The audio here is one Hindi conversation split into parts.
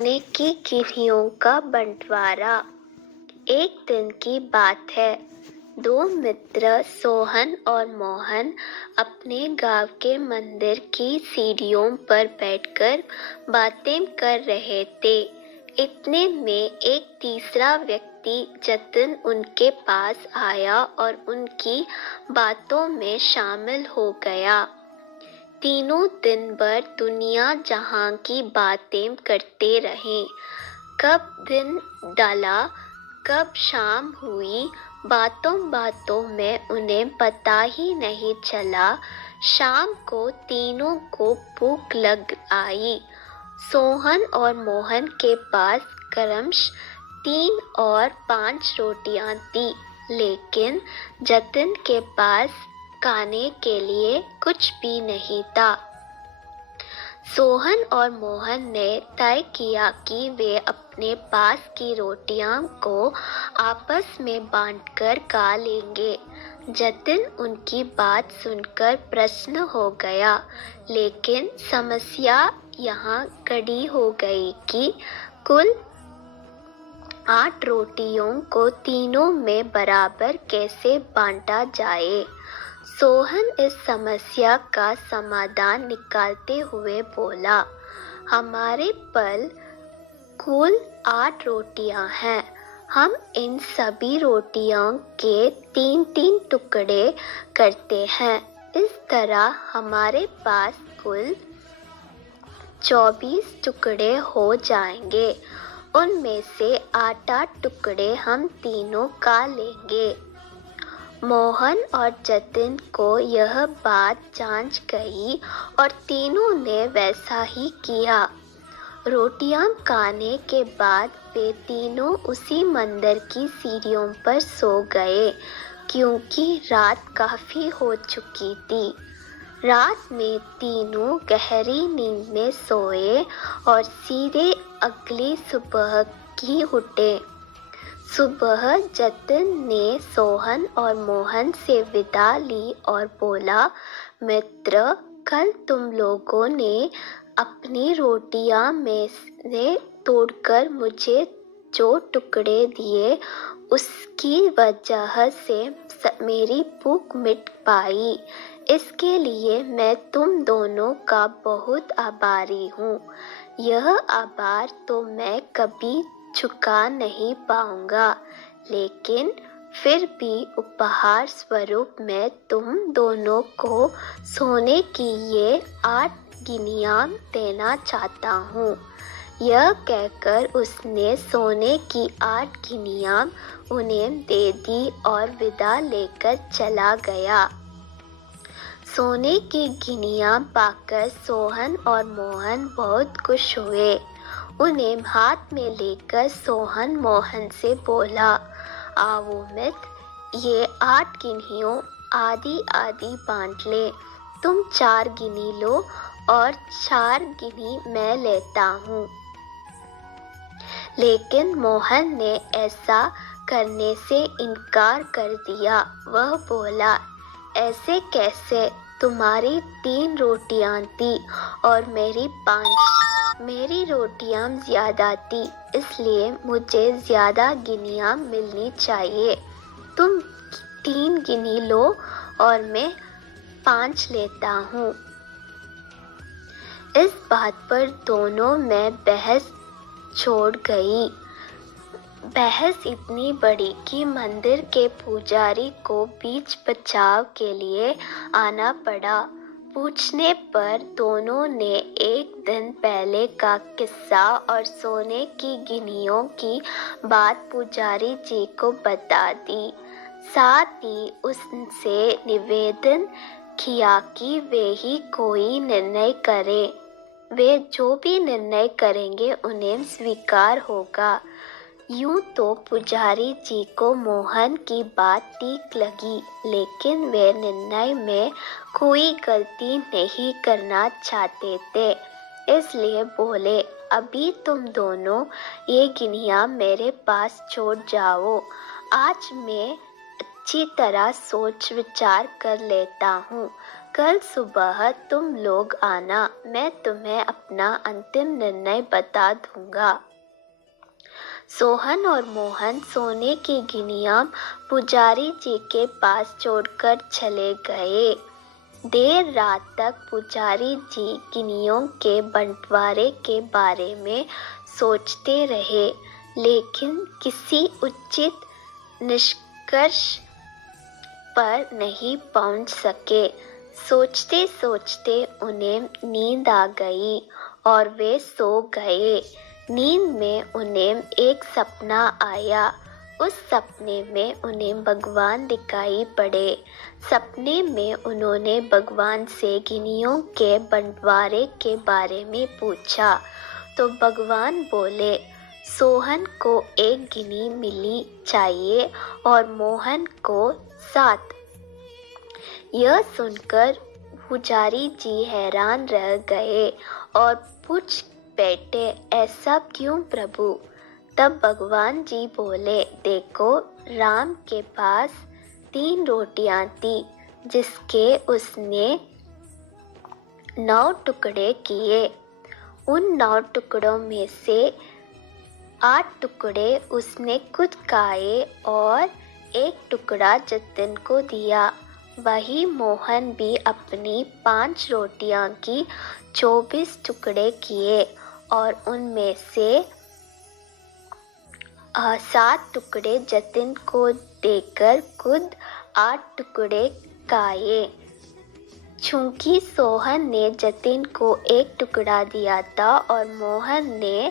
सोने की गिरहियों का बंटवारा। एक दिन की बात है। दो मित्र सोहन और मोहन अपने गांव के मंदिर की सीढ़ियों पर बैठकर बातें कर रहे थे। इतने में एक तीसरा व्यक्ति जतिन उनके पास आया और उनकी बातों में शामिल हो गया। तीनों दिन भर दुनिया जहां की बातें करते रहे। कब दिन ढला, कब शाम हुई, बातों बातों में उन्हें पता ही नहीं चला। शाम को तीनों को भूख लग आई। सोहन और मोहन के पास क्रमश 3 और 5 रोटियां थी, लेकिन जतिन के पास खाने के लिए कुछ भी नहीं था। सोहन और मोहन ने तय किया कि वे अपने पास की रोटियां को आपस में बांटकर खा लेंगे। जतिन उनकी बात सुनकर प्रसन्न हो गया, लेकिन समस्या यहाँ खड़ी हो गई कि कुल 8 रोटियों को तीनों में बराबर कैसे बांटा जाए। सोहन इस समस्या का समाधान निकालते हुए बोला, हमारे पास कुल 8 रोटियां हैं। हम इन सभी रोटियों के 3-3 टुकड़े करते हैं। इस तरह हमारे पास कुल 24 टुकड़े हो जाएंगे। उनमें से 8-8 टुकड़े हम तीनों खा लेंगे। मोहन और जतिन को यह बात जांच गई और तीनों ने वैसा ही किया। रोटियां खाने के बाद वे तीनों उसी मंदिर की सीढ़ियों पर सो गए, क्योंकि रात काफी हो चुकी थी। रात में तीनों गहरी नींद में सोए और सीधे अगली सुबह की उठे। सुबह जतिन ने सोहन और मोहन से विदा ली और बोला, मित्र, कल तुम लोगों ने अपनी रोटियां में से तोड़कर मुझे जो टुकड़े दिए, उसकी वजह से मेरी भूख मिट पाई। इसके लिए मैं तुम दोनों का बहुत आभारी हूँ। यह आभार तो मैं कभी चुका नहीं पाऊंगा, लेकिन फिर भी उपहार स्वरूप मैं तुम दोनों को सोने की ये 8 गिनियां देना चाहता हूँ। यह कहकर उसने सोने की 8 गिनियां उन्हें दे दी और विदा लेकर चला गया। सोने की गिनियां पाकर सोहन और मोहन बहुत खुश हुए। उन्हें हाथ में लेकर सोहन मोहन से बोला, आओ मित्र, ये 8 गिनियों आधी आधी बांट ले। तुम 4 गिनी लो और 4 गिनी मैं लेता हूँ। लेकिन मोहन ने ऐसा करने से इनकार कर दिया। वह बोला, ऐसे कैसे? तुम्हारी 3 रोटियां थी और मेरी 5। मेरी रोटियां ज्यादा थी, इसलिए मुझे ज्यादा गिनियां मिलनी चाहिए। तुम 3 गिनी लो और मैं 5 लेता हूँ। इस बात पर दोनों में बहस छोड़ गई। बहस इतनी बड़ी कि मंदिर के पुजारी को बीच बचाव के लिए आना पड़ा। पूछने पर दोनों ने एक दिन पहले का किस्सा और सोने की गिनियों की बात पुजारी जी को बता दी। साथ ही उनसे निवेदन किया कि वे ही कोई निर्णय करें। वे जो भी निर्णय करेंगे उन्हें स्वीकार होगा। यूं तो पुजारी जी को मोहन की बात ठीक लगी, लेकिन वे निर्णय में कोई गलती नहीं करना चाहते थे, इसलिए बोले, अभी तुम दोनों ये गिनियां मेरे पास छोड़ जाओ। आज मैं अच्छी तरह सोच विचार कर लेता हूँ। कल सुबह तुम लोग आना, मैं तुम्हें अपना अंतिम निर्णय बता दूंगा। सोहन और मोहन सोने की गिनियां पुजारी जी के पास छोड़कर चले गए। देर रात तक पुजारी जी गिनियों के बंटवारे के बारे में सोचते रहे, लेकिन किसी उचित निष्कर्ष पर नहीं पहुंच सके। सोचते सोचते उन्हें नींद आ गई और वे सो गए। नींद में उन्हें एक सपना आया। उस सपने में उन्हें भगवान दिखाई पड़े। सपने में उन्होंने भगवान से गिनियों के बंटवारे के बारे में पूछा, तो भगवान बोले, सोहन को 1 गिनी मिली चाहिए और मोहन को 7। यह सुनकर पुजारी जी हैरान रह गए और पूछ बैठे, ऐसा क्यों प्रभु? तब भगवान जी बोले, देखो, राम के पास 3 रोटियां थी, जिसके उसने 9 टुकड़े किए। उन 9 टुकड़ों में से 8 टुकड़े उसने खुद खाए और 1 टुकड़ा जतिन को दिया। वही मोहन भी अपनी 5 रोटियां की 24 टुकड़े किए और उनमें से 7 टुकड़े जतिन को देकर खुद 8 टुकड़े खाए। चूंकि सोहन ने जतिन को 1 टुकड़ा दिया था और मोहन ने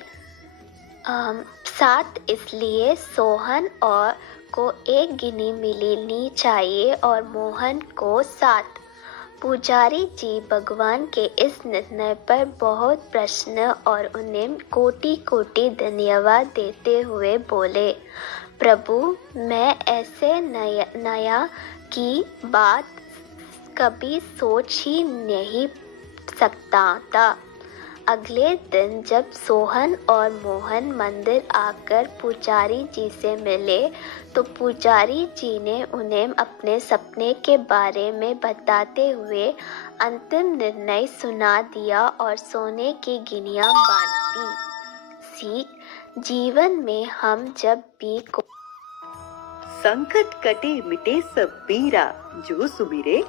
7, इसलिए सोहन को 1 गिनी मिलनी चाहिए और मोहन को 7। पुजारी जी भगवान के इस निर्णय पर बहुत प्रसन्न और उन्हें कोटि कोटि धन्यवाद देते हुए बोले, प्रभु, मैं ऐसे नया की बात कभी सोच ही नहीं सकता था। अगले दिन जब सोहन और मोहन मंदिर आकर पुजारी जी से मिले, तो पुजारी जी ने उन्हें अपने सपने के बारे में बताते हुए अंतिम निर्णय सुना दिया और सोने की गिनियां बांटी। सीख, जीवन में हम जब भी संकट कटे मिटे सब पीरा, जो सुमिरे